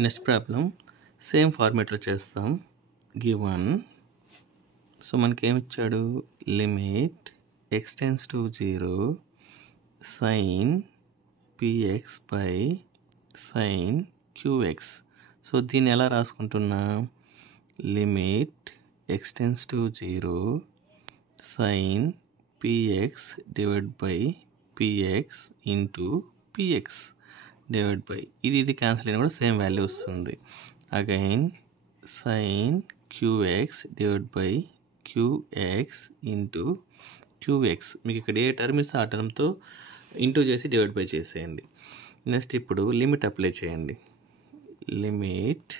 Next problem same ఫార్మేట్లో చేస్తాం. Given so మనకి ఏమి ఇచ్చాడు, limit x tends to 0 sin px by sin qx. So దీన్ని ఎలా రాసుకుంటున్నా, limit x tends to 0 sin px divide by px into px divide by ఇది cancel అయినా కూడా సేమ్ వాల్యూ వస్తుంది. Again sin qx divide by qx into qx. మీకు ఇక్కడ ఏ టర్మ్ ఇస్తే ఆ టర్మ్తో ఇంటూ చేసి డివైడ్ బై చేసేయండి. నెక్స్ట్ ఇప్పుడు లిమిట్ అప్లై చేయండి. Limit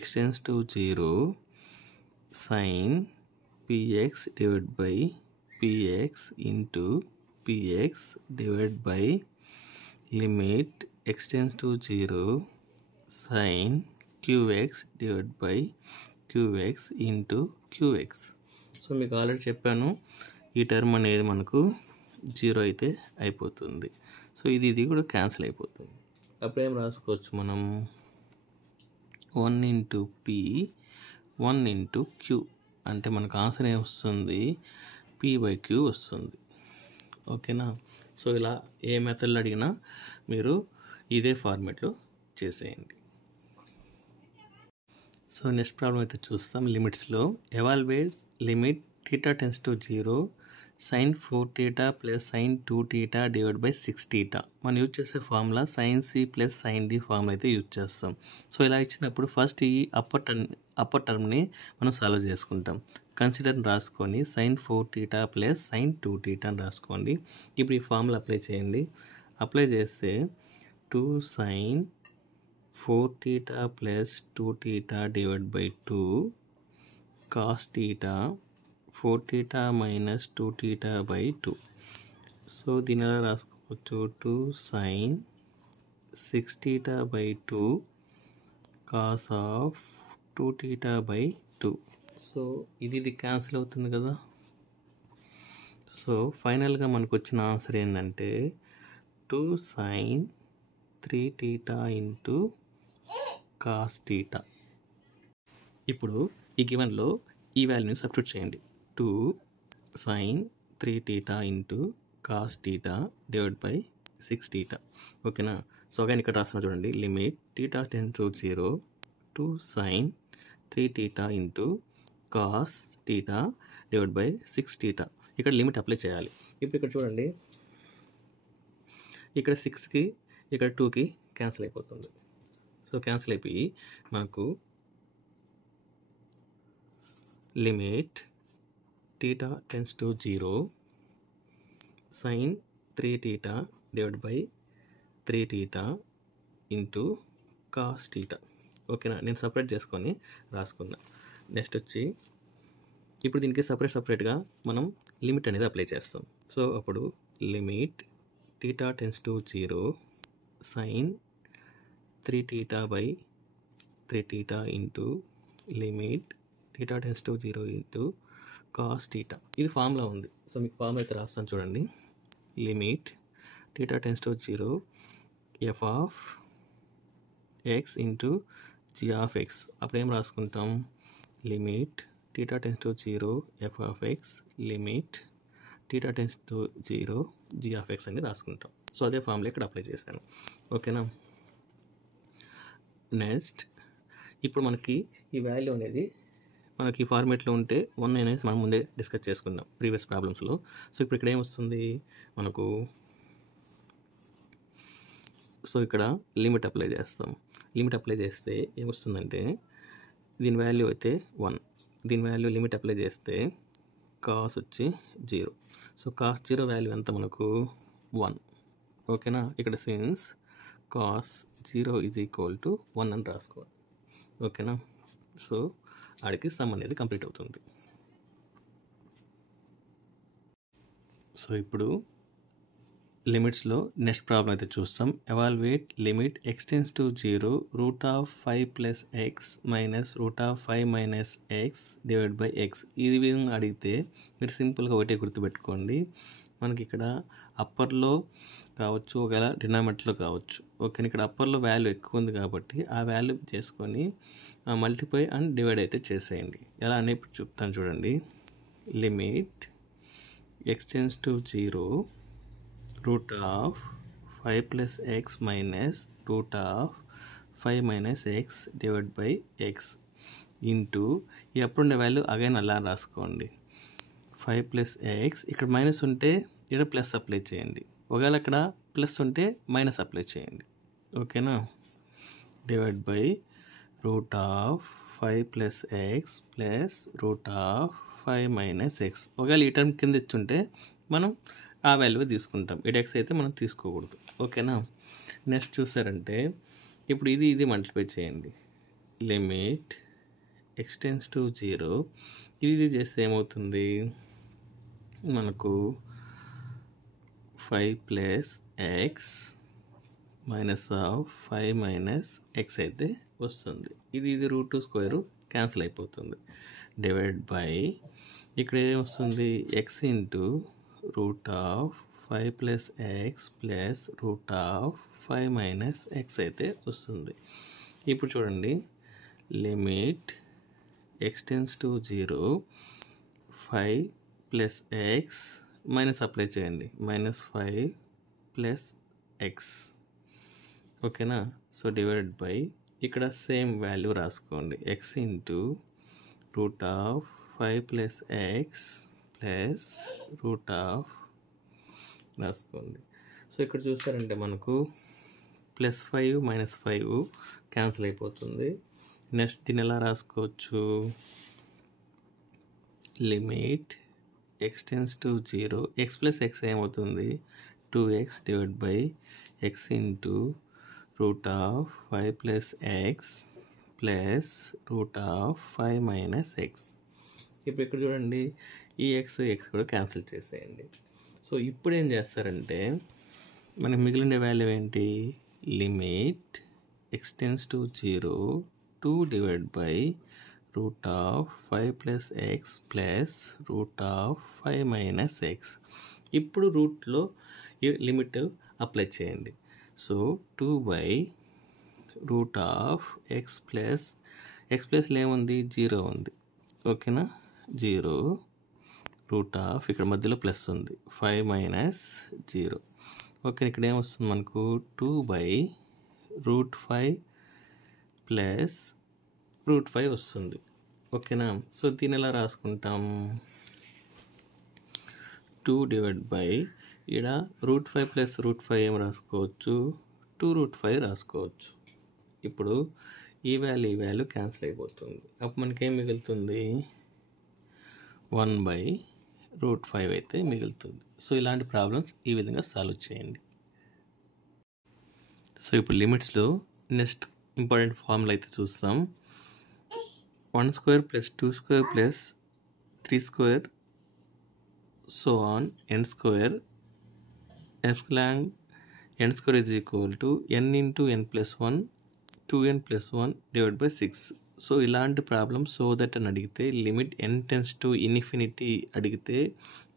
x tends to 0 sin px divide by px into px divide by limit x tends to 0 sin qx divide by qx into qx. So మీకు already చెప్పాను, ఈ term అనేది మనకు 0 అయితే అయిపోతుంది. సో ఇది కూడా క్యాన్సిల్ అయిపోతుంది. అప్పుడు ఏం రాసుకోవచ్చు మనం, 1 ఇంటూ p 1 ఇంటూ q అంటే మనకు ఆన్సర్ ఏం వస్తుంది, p బై q వస్తుంది. ఓకేనా. సో ఇలా ఏ మెథడ్లో అడిగినా మీరు ఇదే ఫార్మేట్లో చేసేయండి. సో నెక్స్ట్ ప్రాబ్లం అయితే చూస్తాం. లిమిట్స్లో evaluate limit θ tends to 0 sin 4θ plus sin 2θ divide by 6θ. మనం యూజ్ చేసే ఫార్ములా sin c ప్లస్ sin d ఫార్ములా అయితే యూజ్ చేస్తాం. సో ఇలా ఇచ్చినప్పుడు ఫస్ట్ ఈ అప్పర్ టర్మ్ని మనం సాల్వ్ చేసుకుంటాం. కన్సిడర్ రాసుకొని sin 4θ ప్లస్ sin 2θ అని రాసుకోండి. ఇప్పుడు ఈ ఫార్ములా అప్లై చేయండి. అప్లై చేస్తే 2 sin 4θ plus 2θ divide by 2 cos θ 4θ minus 2θ by 2. So దీని ఎలా రాసుకోవచ్చు, 2 sin 6θ by 2 cos of 2θ by 2. So ఇది క్యాన్సిల్ అవుతుంది కదా. సో ఫైనల్గా మనకు వచ్చిన ఆన్సర్ ఏంటంటే 2 sin 3θ ఇంటూ cos θ. ఇప్పుడు ఈ గివెన్లో ఈ వాల్యూని సబ్స్టిట్యూట్ చేయండి. 2 sin 3θ into cos θ divide by 6θ. ఓకేనా. సో అగైన్ ఇక్కడ రాస్తున్నా చూడండి, limit θ tends to 0 2 sin 3θ into cos θ divide by 6θ. ఇక్కడ లిమిట్ అప్లై చేయాలి. ఇప్పుడు ఇక్కడ చూడండి, ఇక్కడ 6కి ఇక్కడ 2కి క్యాన్సిల్ అయిపోతుంది. సో క్యాన్సిల్ అయిపోయి మనకు limit θ tends to 0 sin 3θ divide by 3θ into cos θ. ఓకేనా. నేను సపరేట్ చేసుకొని రాసుకున్నా. నెక్స్ట్ వచ్చి ఇప్పుడు దీనికి సపరేట్గా మనం లిమిట్ అనేది అప్లై చేస్తాం. సో అప్పుడు limit θ tends to 0 sin 3θ by 3θ into limit θ tends to 0 into cos θ. ఇది ఫార్ములా ఉంది. సో మీకు ఫార్ములా అయితే రాస్తాను చూడండి. Limit θ tends to 0 f of x into g of x. అప్పుడు ఏం రాసుకుంటాం, limit θ tends to 0 f of x limit θ tends to 0 g of x అని రాసుకుంటాం. సో అదే ఫార్ములా ఇక్కడ అప్లై చేశాను. ఓకేనా. నెక్స్ట్ ఇప్పుడు మనకి ఈ వాల్యూ అనేది మనకి ఈ ఫార్మేట్లో ఉంటే 1 అనేసి మనం ముందే డిస్కస్ చేసుకున్నాం ప్రీవియస్ ప్రాబ్లమ్స్లో. సో ఇప్పుడు ఇక్కడ ఏమొస్తుంది మనకు, సో ఇక్కడ లిమిట్ అప్లై చేస్తాం. లిమిట్ అప్లై చేస్తే ఏమొస్తుందంటే దీని వాల్యూ అయితే 1, దీని వాల్యూ లిమిట్ అప్లై చేస్తే కాస్ వచ్చి 0. సో కాస్ 0 వాల్యూ ఎంత మనకు 1. ఓకేనా. ఇక్కడ since cos 0 is equal to 1 అని రాసుకోవాలి. ఓకేనా. సో ఆడికి సమ్ అనేది కంప్లీట్ అవుతుంది. సో ఇప్పుడు లిమిట్స్లో నెక్స్ట్ ప్రాబ్లం అయితే చూస్తాం. Evaluate limit extends to 0 √5 + x minus √5 - x divide by x. ఈ విధంగా అడిగితే మీరు సింపుల్గా ఒకటే గుర్తుపెట్టుకోండి. మనకి ఇక్కడ అప్పర్లో కావచ్చు, ఒకవేళ డినామినేటర్లో కావచ్చు. ఓకే, ఇక్కడ అప్పర్లో వాల్యూ ఎక్కువ ఉంది కాబట్టి ఆ వాల్యూ చేసుకొని మల్టిప్లై అండ్ డివైడ్ అయితే చేసేయండి. ఎలా అని ఇప్పుడు చెప్తాను చూడండి. Limit extends to 0 √5 + x minus √5 - x divide by x into ఈ అప్పుడుండే వాల్యూ అగైన్ అలా రాసుకోండి. 5 + x ఇక్కడ మైనస్ ఉంటే ఇక్కడ ప్లస్ అప్లై చేయండి. ఒకవేళ ఇక్కడ ప్లస్ ఉంటే మైనస్ అప్లై చేయండి. ఓకేనా? Divide by √5 + x plus √5 - x. ఒకవేళ ఈ టర్మ్ కింద ఇచ్చుంటే మనం ఆ వాల్యూ తీసుకుంటాం. ఈ x అయితే మనం తీసుకోకూడదు. ఓకేనా? నెక్స్ట్ చూసారంటే ఇప్పుడు ఇది మల్టిప్లై చేయండి. లిమిట్ ఎక్స్టెండ్స్ టు 0 ఇది చేస్తే ఏమవుతుంది, మనకు 5 + x మైనస్ 5 - x అయితే వస్తుంది. ఇది √2² క్యాన్సిల్ అయిపోతుంది. డివైడ్ బై ఇక్కడ ఏమొస్తుంది, x into √5 + x plus √5 - x అయితే వస్తుంది. ఇప్పుడు చూడండి, limit extends to 0 5 + x minus apply చేయండి. -5 + x. ఓకేనా? సో డివైడ్ బై ఇక్కడ సేమ్ వాల్యూ రాసుకోండి. x ఇంటూ √5 + x ప్లస్ రాసుకోండి. సో ఇక్కడ చూసారంటే మనకు +5 - 5 క్యాన్సిల్ అయిపోతుంది. నెక్స్ట్ దీన్ని ఎలా రాసుకోవచ్చు, limit extends to 0 x + x ఏమవుతుంది, 2x divide by x into √5 + x plus √5 - x. ఇప్పుడు ఇక్కడ చూడండి, ఈ x కూడా క్యాన్సిల్ చేసేయండి. సో ఇప్పుడు ఏం చేస్తారంటే మనకి మిగిలిన వాల్యూ ఏంటి, limit extends to 0 2 divide by √5 + x plus √5 - x. ఇప్పుడు రూట్లో ఈ లిమిట్ అప్లై చేయండి. So 2 by √x plus x ప్లస్లో ఏముంది, 0 ఉంది. ఓకేనా? 0 ఇక్కడ మధ్యలో ప్లస్ ఉంది, 5 - 0. ఓకే, ఇక్కడ ఏమొస్తుంది మనకు, 2 బై √5 ప్లస్ √5 వస్తుంది. ఓకేనా? సో దీన్ని ఎలా రాసుకుంటాం, 2 డివైడ్ బై ఇక్కడ √5 ప్లస్ √5 ఏం రాసుకోవచ్చు, 2√5 రాసుకోవచ్చు. ఇప్పుడు ఈ వాల్యూ క్యాన్సిల్ అయిపోతుంది. అప్పుడు మనకేం మిగులుతుంది, 1/√5 అయితే మిగులుతుంది. సో ఇలాంటి ప్రాబ్లమ్స్ ఈ విధంగా సాల్వ్ చేయండి. సో ఇప్పుడు లిమిట్స్లో నెక్స్ట్ ఇంపార్టెంట్ ఫార్ములా అయితే చూస్తాం. 1² + 2² + 3² so on n² epsilon n² is equal to n into n plus 1 2n plus 1 divided by 6. So ఇలాంటి ప్రాబ్లం సో దట్ అని అడిగితే, limit n tends to infinity అడిగితే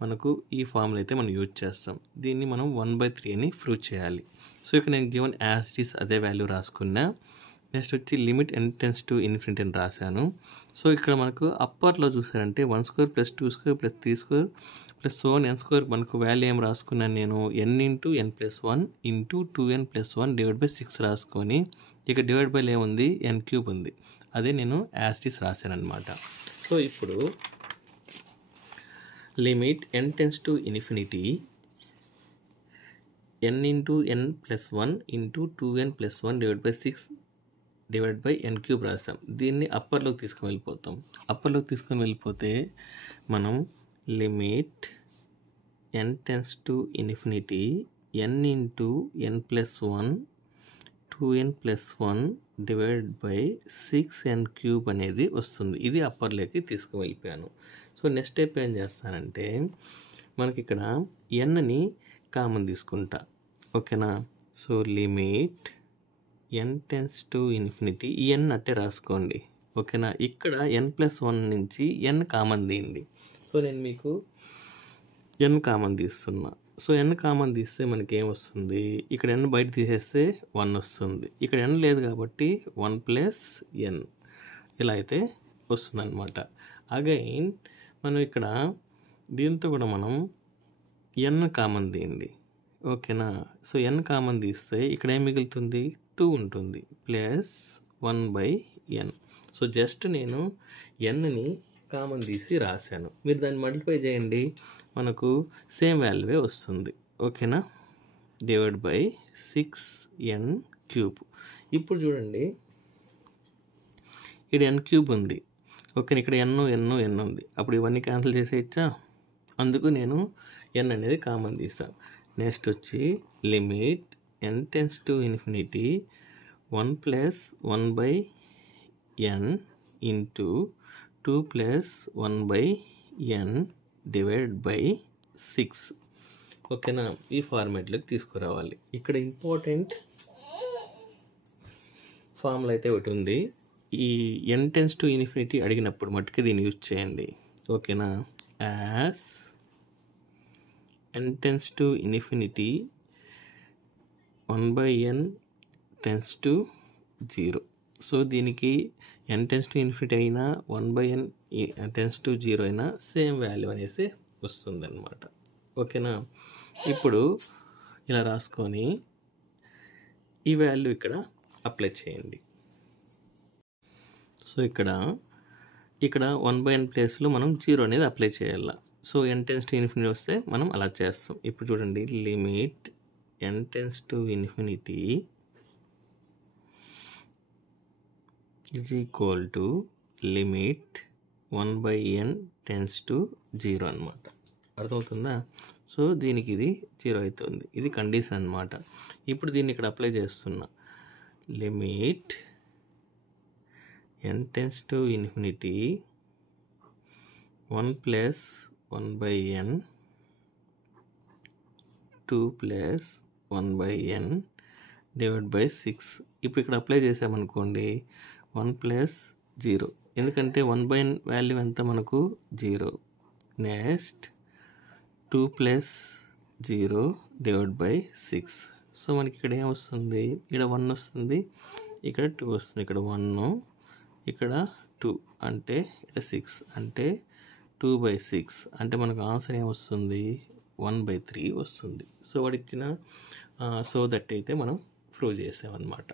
మనకు ఈ ఫార్ములా అయితే మనం యూజ్ చేస్తాం. దీన్ని మనం 1/3 అని ప్రూవ్ చేయాలి. సో ఇక్కడ నేను గివెన్ యాజ్ ఇట్ ఈస్ అదే వాల్యూ రాసుకున్నా. నెక్స్ట్ వచ్చి limit n tends to infinity అని రాశాను. సో ఇక్కడ మనకు అప్పర్లో చూసారంటే 1² + 2² + 3² ప్లస్ n² మనకు వాల్యూ ఏం రాసుకున్నాను నేను, n into n plus 1 into 2n plus 1 divide by 6 రాసుకొని ఇక డివైడ్ బై ఏముంది, n³ ఉంది. అదే నేను యాజ్ ఇట్ ఈస్ రాశాను అనమాట. సో ఇప్పుడు limit n tends to infinity n into n plus 1 into 2n plus 1 divide by 6 divide by n³ రాస్తాం. దీన్ని అప్పర్లోకి తీసుకొని వెళ్ళిపోతాం. అప్పర్లోకి తీసుకొని వెళ్ళిపోతే మనం limit n tends to infinity n into n plus 1 2n plus 1 divide by 6n³ అనేది వస్తుంది. ఇది అప్పర్లోకి తీసుకువెళ్ళిపోయాను. సో నెక్స్ట్ స్టెప్ ఏం చేస్తానంటే మనకి ఇక్కడ ఎన్ని కామన్ తీసుకుంటా, ఓకేనా. So limit n tends to infinity, ఈ n అట్టే రాసుకోండి, ఓకేనా. ఇక్కడ n+1 నుంచి n కామన్ తీయండి. సో నేను మీకు n కామన్ తీస్తున్నా. సో n కామన్ తీస్తే మనకి ఏమొస్తుంది, ఇక్కడ n బయట తీసేస్తే 1 వస్తుంది. ఇక్కడ n లేదు కాబట్టి 1+n ఇలా అయితే వస్తుంది అనమాట. అగైన్ మనం ఇక్కడ దీంతో కూడా మనం n కామన్ తీయండి, ఓకేనా. సో n కామన్ తీస్తే ఇక్కడ ఏం మిగులుతుంది, 2 ఉంటుంది, +1/n. సో జస్ట్ నేను nని కామన్ తీసి రాశాను. మీరు దాన్ని మల్టిప్లై చేయండి, మనకు సేమ్ వాల్యూవే వస్తుంది, ఓకేనా. /6n³. ఇప్పుడు చూడండి, ఇక్కడ n³ ఉంది, ఓకే. ఇక్కడ n ఉంది, అప్పుడు ఇవన్నీ క్యాన్సిల్ చేసేయచ్చా. అందుకు నేను n అనేది కామన్ తీసాను. నెక్స్ట్ వచ్చి limit n tends to infinity 1+1/n into 2+1/n /6, ఓకేనా. ఈ ఫార్మాట్లోకి తీసుకురావాలి. ఇక్కడ ఇంపార్టెంట్ ఫార్ములా అయితే ఒకటి ఉంది. ఈ n టెన్స్ టు ఇన్ఫినిటీ అడిగినప్పుడు మట్టుకు దీన్ని యూజ్ చేయండి, ఓకేనా. As n tends to infinity 1/n tense to 0. So దీనికి n టెన్స్ టు ఇన్ఫినిటీ అయినా 1/n టెన్స్ టు 0 అయినా సేమ్ వాల్యూ అనేసి వస్తుంది అనమాట, ఓకేనా. ఇప్పుడు ఇలా రాసుకొని ఈ వాల్యూ ఇక్కడ అప్లై చేయండి. సో ఇక్కడ 1/n ప్లేస్లో మనం 0 అనేది అప్లై చేయాలి. So n tends to infinity వస్తే మనం అలా చేస్తాం. ఇప్పుడు చూడండి, limit n tends to infinity is equal to limit 1/n tense to 0 అనమాట. అర్థమవుతుందా. సో దీనికి ఇది 0 అవుతుంది, ఇది కండిషన్ అనమాట. ఇప్పుడు దీన్ని ఇక్కడ అప్లై చేస్తున్నా. Limit n tends to infinity 1+1/n 2+1/n /6. ఇప్పుడు ఇక్కడ అప్లై చేసామనుకోండి 1+0, ఎందుకంటే 1/n వాల్యూ ఎంత మనకు 0. నెక్స్ట్ 2+0 /6. సో మనకి ఇక్కడ ఏమొస్తుంది, ఇక్కడ 1 వస్తుంది, ఇక్కడ 2 వస్తుంది, ఇక్కడ 1, ఇక్కడ 2, అంటే ఇక్కడ 6, అంటే 2/6, అంటే మనకు ఆన్సర్ ఏమొస్తుంది, 1/3 వస్తుంది. సో వాడు ఇచ్చిన సో దట్ అయితే మనం ప్రూవ్ చేసామన్నమాట.